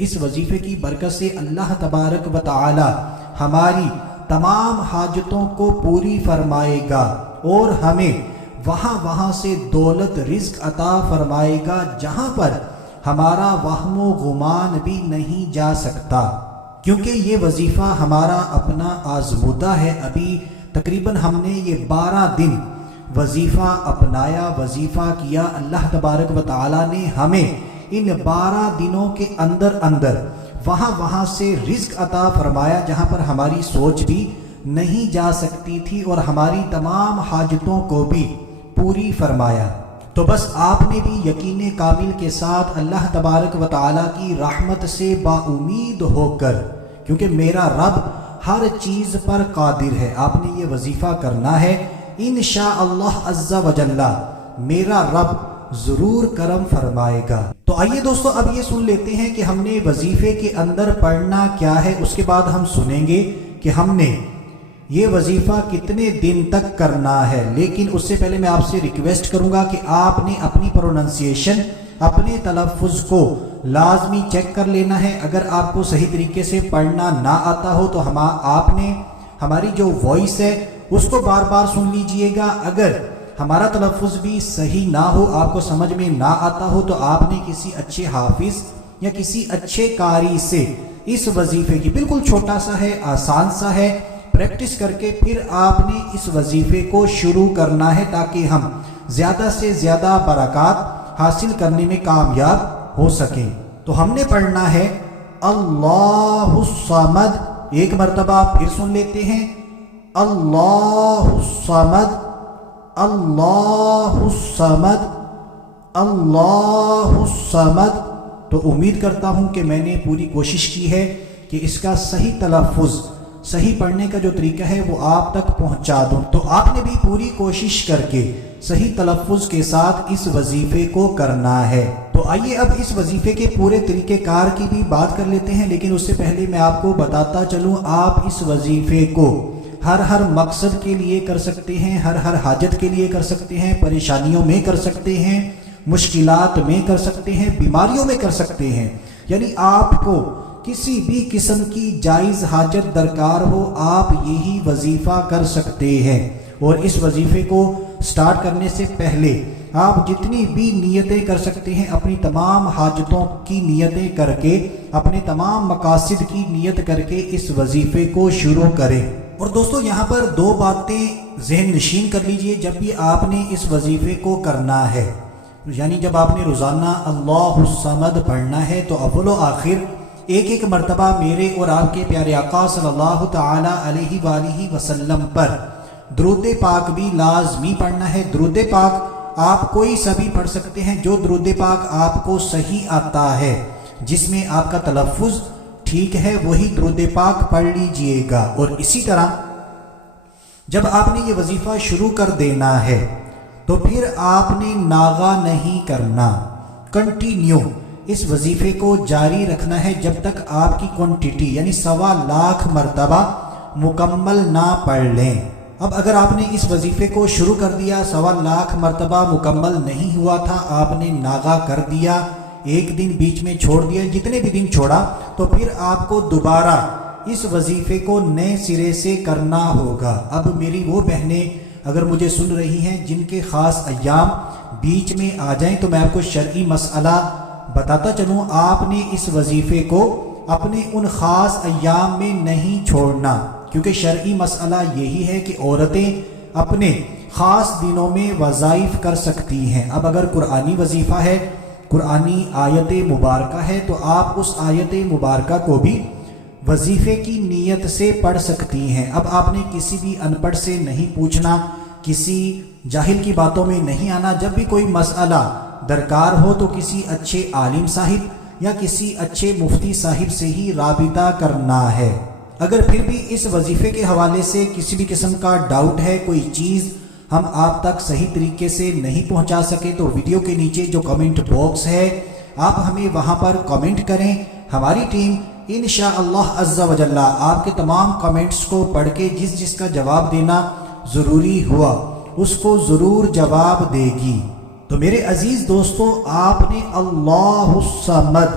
اس وظیفے کی برکت سے اللہ تبارک و تعالی ہماری تمام حاجتوں کو پوری فرمائے گا اور ہمیں وہاں سے دولت رزق عطا فرمائے گا جہاں پر ہمارا وہم و گمان بھی نہیں جا سکتا، کیونکہ یہ وظیفہ ہمارا اپنا آزمودہ ہے۔ ابھی تقریباً ہم نے یہ 12 دن وظیفہ اپنایا، وظیفہ کیا۔ اللہ تبارک و تعالیٰ نے ہمیں ان 12 دنوں کے اندر وہاں سے رزق عطا فرمایا جہاں پر ہماری سوچ بھی نہیں جا سکتی تھی، اور ہماری تمام حاجتوں کو بھی پوری فرمایا۔ تو بس آپ نے بھی یقین کامل کے ساتھ اللہ تبارک و تعالیٰ کی رحمت سے با امید ہو کر، کیونکہ میرا رب ہر چیز پر قادر ہے، آپ نے یہ وظیفہ کرنا ہے۔ انشاءاللہ عز و جل میرا رب ضرور کرم فرمائے گا۔ تو آئیے دوستو اب یہ سن لیتے ہیں کہ ہم نے وظیفے کے اندر پڑھنا کیا ہے، اس کے بعد ہم سنیں گے کہ ہم نے یہ وظیفہ کتنے دن تک کرنا ہے۔ لیکن اس سے پہلے میں آپ سے ریکویسٹ کروں گا کہ آپ نے اپنی پروننسیشن، اپنے تلفظ کو لازمی چیک کر لینا ہے۔ اگر آپ کو صحیح طریقے سے پڑھنا نہ آتا ہو تو آپ نے ہماری جو وائس ہے اس کو بار بار سن لیجئے گا۔ اگر ہمارا تلفظ بھی صحیح نہ ہو، آپ کو سمجھ میں نہ آتا ہو، تو آپ نے کسی اچھے حافظ یا کسی اچھے قاری سے اس وظیفے کی، بالکل چھوٹا سا ہے، آسان سا ہے، پریکٹس کر کے پھر آپ نے اس وظیفے کو شروع کرنا ہے تاکہ ہم زیادہ سے زیادہ برکات حاصل کرنے میں کامیاب ہو سکیں۔ تو ہم نے پڑھنا ہے اللہ الصمد، ایک مرتبہ پھر سن لیتے ہیں، اللہ الصمد، اللہ الصمد، اللہ الصمد۔ تو امید کرتا ہوں کہ میں نے پوری کوشش کی ہے کہ اس کا صحیح تلفظ، صحیح پڑھنے کا جو طریقہ ہے وہ آپ تک پہنچا دوں۔ تو آپ نے بھی پوری کوشش کر کے صحیح تلفظ کے ساتھ اس وظیفے کو کرنا ہے۔ تو آئیے اب اس وظیفے کے پورے طریقہ کار کی بھی بات کر لیتے ہیں، لیکن اس سے پہلے میں آپ کو بتاتا چلوں، آپ اس وظیفے کو ہر مقصد کے لیے کر سکتے ہیں، ہر حاجت کے لیے کر سکتے ہیں، پریشانیوں میں کر سکتے ہیں، مشکلات میں کر سکتے ہیں، بیماریوں میں کر سکتے ہیں۔ یعنی آپ کو کسی بھی قسم کی جائز حاجت درکار ہو، آپ یہی وظیفہ کر سکتے ہیں۔ اور اس وظیفے کو سٹارٹ کرنے سے پہلے آپ جتنی بھی نیتیں کر سکتے ہیں، اپنی تمام حاجتوں کی نیتیں کر کے، اپنے تمام مقاصد کی نیت کر کے اس وظیفے کو شروع کریں۔ اور دوستو یہاں پر 2 باتیں ذہن نشین کر لیجئے جب بھی آپ نے اس وظیفے کو کرنا ہے، یعنی جب آپ نے روزانہ اللہ الصمد پڑھنا ہے تو اول و آخر ایک مرتبہ میرے اور آپ کے پیارے آقا صلی اللہ تعالی علیہ وآلہ وسلم پر درود پاک بھی لازمی پڑھنا ہے۔ درود پاک آپ کوئی سا بھی پڑھ سکتے ہیں، جو درود پاک آپ کو صحیح آتا ہے، جس میں آپ کا تلفظ ٹھیک ہے، وہی درود پاک پڑھ لیجئے گا۔ اور اسی طرح جب آپ نے یہ وظیفہ شروع کر دینا ہے تو پھر آپ نے ناغا نہیں کرنا، کنٹینیو اس وظیفے کو جاری رکھنا ہے جب تک آپ کی کوانٹٹی یعنی 1.25 لاکھ مرتبہ مکمل نہ پڑھ لیں۔ اب اگر آپ نے اس وظیفے کو شروع کر دیا، 1.25 لاکھ مرتبہ مکمل نہیں ہوا تھا، آپ نے ناغا کر دیا، ایک دن بیچ میں چھوڑ دیا، جتنے بھی دن چھوڑا، تو پھر آپ کو دوبارہ اس وظیفے کو نئے سرے سے کرنا ہوگا۔ اب میری وہ بہنیں اگر مجھے سن رہی ہیں جن کے خاص ایام بیچ میں آ جائیں تو میں آپ کو شرعی مسئلہ بتاتا چلوں، آپ نے اس وظیفے کو اپنے ان خاص ایام میں نہیں چھوڑنا، کیونکہ شرعی مسئلہ یہی ہے کہ عورتیں اپنے خاص دنوں میں وظائف کر سکتی ہیں۔ اب اگر قرآنی وظیفہ ہے، قرآنی آیت مبارکہ ہے، تو آپ اس آیت مبارکہ کو بھی وظیفے کی نیت سے پڑھ سکتی ہیں۔ اب آپ نے کسی بھی ان پڑھ سے نہیں پوچھنا، کسی جاہل کی باتوں میں نہیں آنا۔ جب بھی کوئی مسئلہ درکار ہو تو کسی اچھے عالم صاحب یا کسی اچھے مفتی صاحب سے ہی رابطہ کرنا ہے۔ اگر پھر بھی اس وظیفے کے حوالے سے کسی بھی قسم کا ڈاؤٹ ہے، کوئی چیز ہم آپ تک صحیح طریقے سے نہیں پہنچا سکے، تو ویڈیو کے نیچے جو کمنٹ باکس ہے آپ ہمیں وہاں پر کمنٹ کریں۔ ہماری ٹیم انشاءاللہ عز و جل آپ کے تمام کمنٹس کو پڑھ کے جس کا جواب دینا ضروری ہوا اس کو ضرور جواب دے گی۔ تو میرے عزیز دوستو، آپ نے اللہ الصمد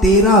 13